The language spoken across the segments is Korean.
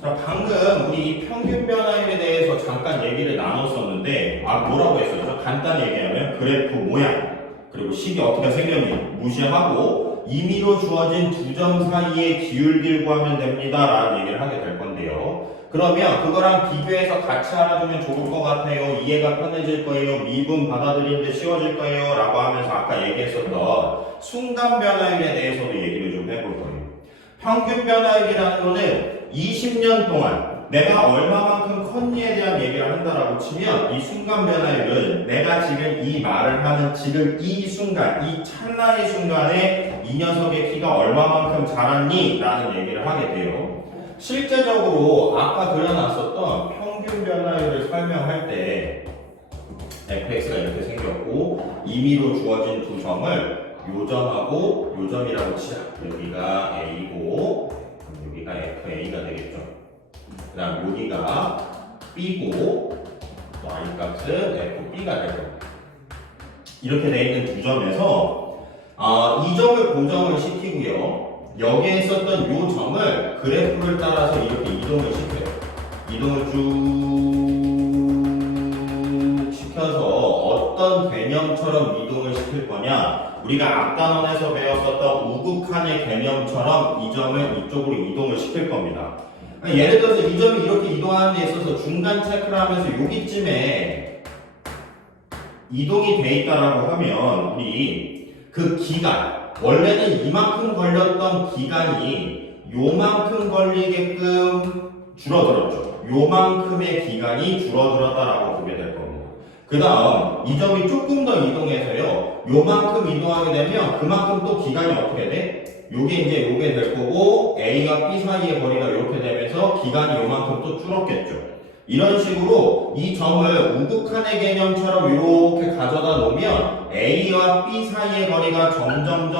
자, 방금 우리 평균 변화율에 대해서 잠깐 얘기를 나눴었는데, 뭐라고 했었죠? 간단히 얘기하면 그래프 모양, 그리고 식이 어떻게 생겼는지 무시하고 임의로 주어진 두 점 사이의 기울기를 구하면 됩니다 라는 얘기를 하게 될 건데요. 그러면 그거랑 비교해서 같이 알아두면 좋을 것 같아요. 이해가 편해질 거예요. 미분 받아들이는데 쉬워질 거예요 라고 하면서 아까 얘기했었던 순간 변화율에 대해서도 얘기를 좀 해볼 거예요. 평균 변화율이라는 거는 20년 동안 내가 얼마만큼 컸니에 대한 얘기를 한다라고 치면 이 순간 변화율은 내가 지금 이 말을 하는 지금 이 순간, 이 찰나의 순간에 이 녀석의 키가 얼마만큼 자랐니? 라는 얘기를 하게 돼요. 실제적으로 아까 그려놨었던 평균 변화율을 설명할 때 fx가 이렇게 생겼고 임의로 주어진 두 점을 요점하고 요점이라고 치자. 여기가 a고 여기가 fa가 되겠죠. 그 다음 여기가 b고 y값은 fb가 될 겁니다. 이렇게 되어 있는 두 점에서 이 점을 고정을 시키고요. 여기에 있었던 이 점을 그래프를 따라서 이렇게 이동을 시켜요. 이동을 쭉 시켜서 어떤 개념처럼 이동을 시킬 거냐? 우리가 앞단원에서 배웠었던 우극한의 개념처럼 이 점을 이쪽으로 이동을 시킬 겁니다. 예를 들어서 이 점이 이렇게 이동하는 데 있어서 중간 체크를 하면서 여기쯤에 이동이 돼 있다라고 하면 우리 그 기간 원래는 이만큼 걸렸던 기간이 요만큼 걸리게끔 줄어들었죠. 요만큼의 기간이 줄어들었다라고 보게 될 겁니다. 그 다음 이 점이 조금 더 이동해서요. 요만큼 이동하게 되면 그만큼 또 기간이 어떻게 돼? 요게 이제 요게 될 거고 A와 B 사이의 거리가 이렇게 되면서 기간이 요만큼 또 줄었겠죠. 이런 식으로 이 점을 우극한의 개념처럼 이렇게 가져다 놓으면 A와 B 사이의 거리가 점점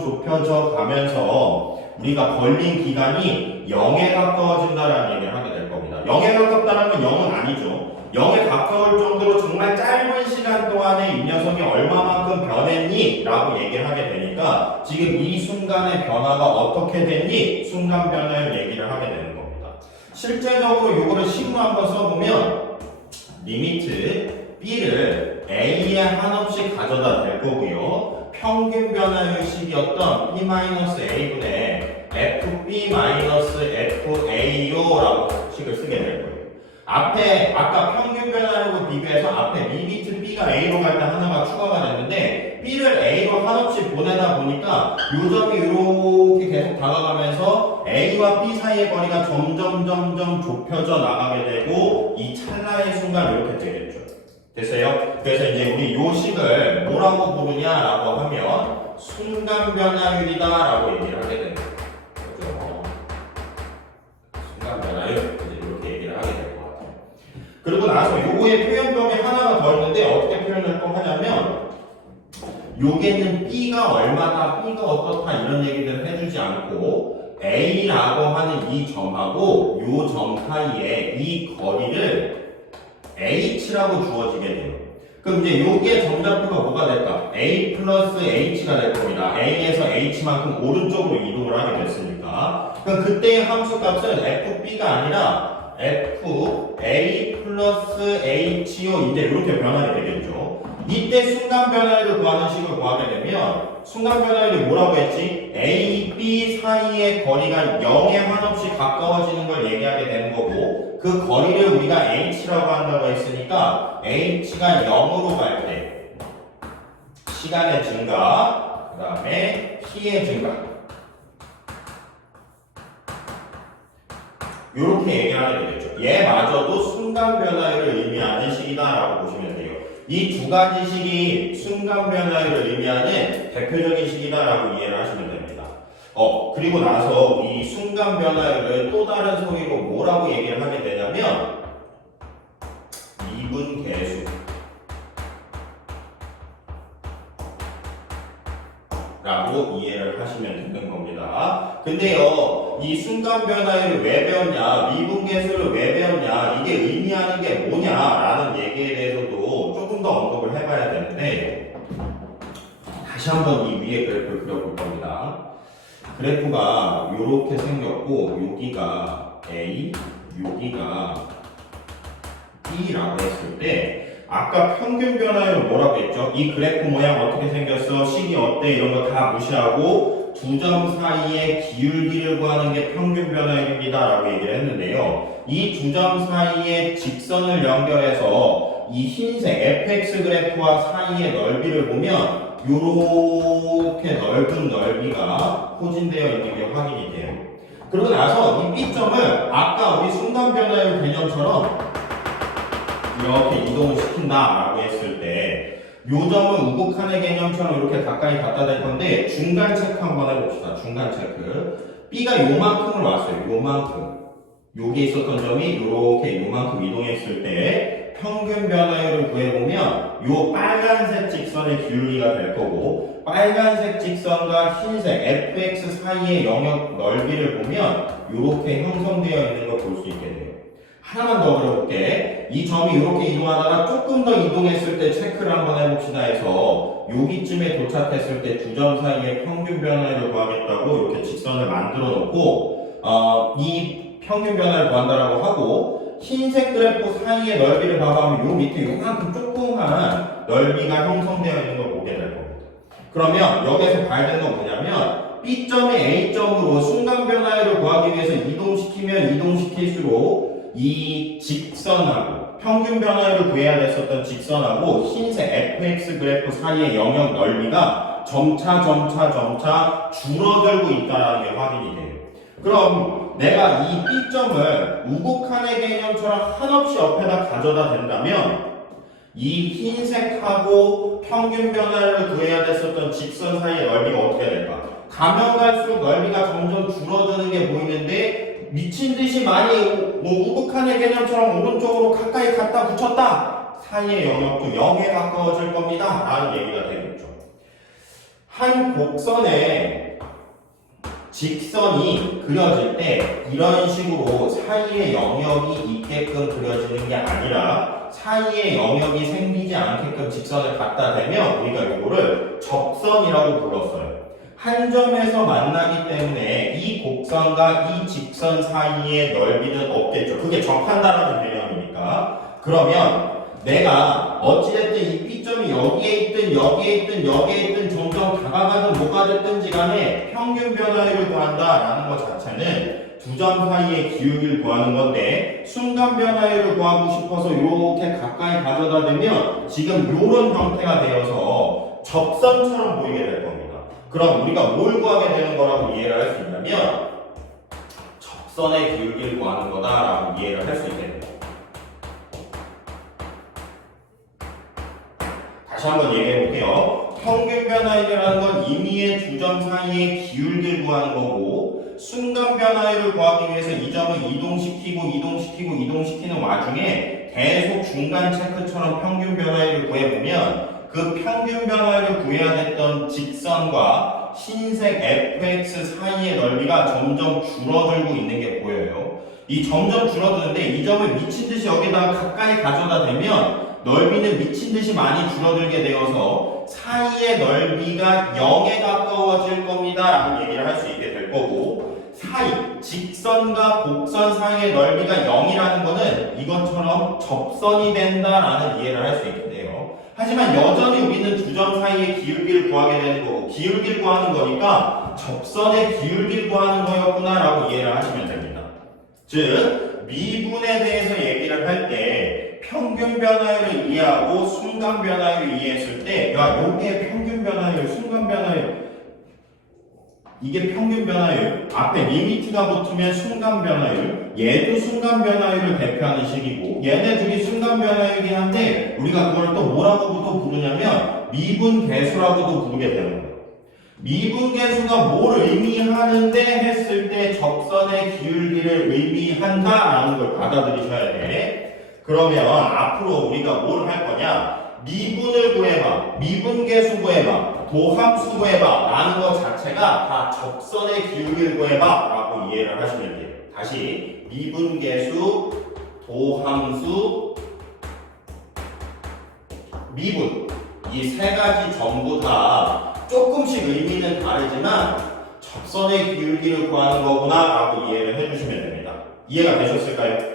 좁혀져 가면서 우리가 걸린 기간이 0에 가까워진다라는 얘기를 하게 될 겁니다. 0에 가깝다라면 0은 아니죠. 0에 가까울 정도로 정말 짧은 시간 동안에 이 녀석이 얼마만큼 변했니? 라고 얘기를 하게 되니까 지금 이 순간의 변화가 어떻게 됐니? 순간 변화를 얘기를 하게 되는 겁니다. 실제적으로 이거를 식으로 한번 써보면 리미트 b를 a에 한없이 가져다 댈 거고요. 평균 변화율 식이었던 b-a분의 fb-fayo라고 식을 쓰게 될 거예요. 앞에 아까 평균 변화율과 비교해서 앞에 리미트 b가 a로 갈 때 하나가 추가가 됐는데 b를 a로 한없이 보내다 보니까 요 점이 이렇게 계속 다가가면서 a와 b 사이의 거리가 점점 좁혀져 나가게 되고 이 찰나의 순간 이렇게 되겠죠. 됐어요? 그래서 이제 우리 요 식을 뭐라고 부르냐라고 하면 순간 변화율이다라고 얘기를 하게 됩니다. 그렇죠? 순간 변화율 이렇게 얘기를 하게 됩니다. 그리고 나서 요거의 표현법이 하나가 더 있는데 어떻게 표현을 또 하냐면 요게는 B가 얼마다, B가 어떻다 이런 얘기들을 해주지 않고 A라고 하는 이 점하고 요 점 사이에 이 거리를 H라고 주어지게 돼요. 그럼 이제 여기에 점좌표가 뭐가 될까? A 플러스 H가 될 겁니다. A에서 H만큼 오른쪽으로 이동을 하게 됐으니까. 그럼 그때의 함수 값은 FB가 아니라 FA 플러스 HO 이제 이렇게 변하게 되겠죠. 이때 순간 변화율을 구하는 식을 구하게 되면 순간 변화율이 뭐라고 했지? A, B 사이의 거리가 0에 한없이 가까워지는 걸 얘기하게 되는 거고 그 거리를 우리가 H라고 한다고 했으니까 H가 0으로 갈 때 시간의 증가, 그 다음에 T의 증가 이렇게 얘기를 하게 되겠죠. 얘마저도 순간 변화율을 의미하는 식이다라고 보시면 돼요. 이 두 가지 식이 순간 변화율을 의미하는 대표적인 식이다라고 이해를 하시면 됩니다. 그리고 나서 이 순간 변화율을 또 다른 소리로 뭐라고 얘기를 하게 되냐면 미분 계수 라고 이해를 하시면 되는 겁니다. 근데요, 이 순간 변화율을 왜 배웠냐, 미분계수를 왜 배웠냐, 이게 의미하는 게 뭐냐라는 얘기에 대해서도 조금 더 언급을 해봐야 되는데 다시 한번 이 위에 그래프를 그려볼 겁니다. 그래프가 이렇게 생겼고 여기가 A, 여기가 B라고 했을 때 아까 평균 변화율 뭐라고 했죠? 이 그래프 모양 어떻게 생겼어? 식이 어때? 이런 거 다 무시하고 두 점 사이의 기울기를 구하는 게 평균 변화율입니다 라고 얘기를 했는데요. 이 두 점 사이의 직선을 연결해서 이 흰색 fx 그래프와 사이의 넓이를 보면 이렇게 넓은 넓이가 포진되어 있는 게 확인이 돼요. 그러고 나서 이 B점을 아까 우리 순간 변화율 개념처럼 이렇게 이동을 시킨다라고 했을 때 요 점은 우극한의 개념처럼 이렇게 가까이 갖다 댈 건데 중간 체크 한번 해봅시다. 중간 체크. B가 요만큼을 왔어요. 요만큼. 여기 있었던 점이 이렇게 요만큼 이동했을 때 평균 변화율을 구해보면 요 빨간색 직선의 기울기가 될 거고 빨간색 직선과 흰색 fx 사이의 영역 넓이를 보면 이렇게 형성되어 있는 걸 볼 수 있게 돼요. 하나만 더 그려볼게. 이 점이 이렇게 이동하다가 조금 더 이동했을 때 체크를 한번 해봅시다 해서 여기쯤에 도착했을 때 두 점 사이의 평균 변화를 구하겠다고 이렇게 직선을 만들어 놓고 이 평균 변화를 구한다라고 하고 흰색 그래프 사이의 넓이를 봐보면 요 밑에 요만큼 조그만 넓이가 형성되어 있는 걸 보게 될 겁니다. 그러면 여기서 봐야 되는 건 뭐냐면 B점이 A점으로 순간 변화율을 구하기 위해서 이동시키면 이동시킬수록 이 직선하고 평균 변화율을 구해야 됐었던 직선하고 흰색 fx 그래프 사이의 영역 넓이가 점차 줄어들고 있다는 게 확인이 돼요. 그럼 내가 이 B점을 우극한의 개념처럼 한없이 옆에다 가져다 댄다면 이 흰색하고 평균 변화를 구해야 됐었던 직선 사이의 넓이가 어떻게 될까? 가면 갈수록 넓이가 점점 줄어드는 게 보이는데 미친 듯이 많이 우극한의 개념처럼 오른쪽으로 가까이 갖다 붙였다. 사이의 영역도 0에 가까워질 겁니다. 라는 얘기가 되겠죠. 한 곡선에 직선이 그려질 때 이런 식으로 사이의 영역이 있게끔 그려지는 게 아니라 사이의 영역이 생기지 않게끔 직선을 갖다 대면 우리가 이거를 접선이라고 불렀어요. 한 점에서 만나기 때문에 이 곡선과 이 직선 사이의 넓이는 없겠죠. 그게 접한다라는 개념이니까. 그러면 내가 어찌됐든 이 B점이 여기에 있든 여기에 있든 여기에 있든 점점 다가가든 뭐가 됐든지 간에 평균 변화율을 구한다라는 것 자체는 두 점 사이의 기울기를 구하는 건데 순간 변화율을 구하고 싶어서 이렇게 가까이 가져다 대면 지금 이런 형태가 되어서 접선처럼 보이게 될 겁니다. 그럼 우리가 뭘 구하게 되는 거라고 이해를 할 수 있냐면 접선의 기울기를 구하는 거다라고 이해를 할 수 있겠네요. 다시 한번 얘기해 볼게요. 평균 변화율이라는 건 임의의 두 점 사이의 기울기를 구하는 거고 순간 변화율을 구하기 위해서 이 점을 이동시키는 와중에 계속 중간 체크처럼 평균 변화율을 구해보면 그 평균 변화율을 구해야 됐던 직선과 흰색 fx 사이의 넓이가 점점 줄어들고 있는 게 보여요. 이 점점 줄어드는데 이 점을 미친듯이 여기다가 가까이 가져다 대면 넓이는 미친듯이 많이 줄어들게 되어서 사이의 넓이가 0에 가까워질 겁니다 라는 얘기를 할 수 있게 될 거고 직선과 곡선 사이의 넓이가 0이라는 거는 이것처럼 접선이 된다라는 이해를 할 수 있게 돼요. 하지만 여전히 우리는 두 점 사이의 기울기를 구하게 되는 거고 기울기를 구하는 거니까 접선의 기울기를 구하는 거였구나 라고 이해를 하시면 됩니다. 즉 미분에 대해서 얘기를 할 때 평균 변화율을 이해하고 순간 변화율을 이해했을 때 요게 평균 변화율, 순간 변화율 이게 평균 변화율, 앞에 리미트가 붙으면 순간 변화율, 얘도 순간 변화율을 대표하는 식이고 얘네 둘이 순간 변화율이긴 한데 우리가 그걸 또 뭐라고도 부르냐면 미분계수라고도 부르게 되는 거예요. 미분계수가 뭘 의미하는데 했을 때 접선의 기울기를 의미한다라는 걸 받아들이셔야 돼. 그러면 앞으로 우리가 뭘 할 거냐? 미분을 구해봐, 미분계수 구해봐, 도함수 구해봐 라는 것 자체가 다 접선의 기울기를 구해봐 라고 이해를 하시면 돼요. 다시 미분계수, 도함수, 미분 이 세 가지 전부 다 조금씩 의미는 다르지만 접선의 기울기를 구하는 거구나 라고 이해를 해주시면 됩니다. 이해가 되셨을까요?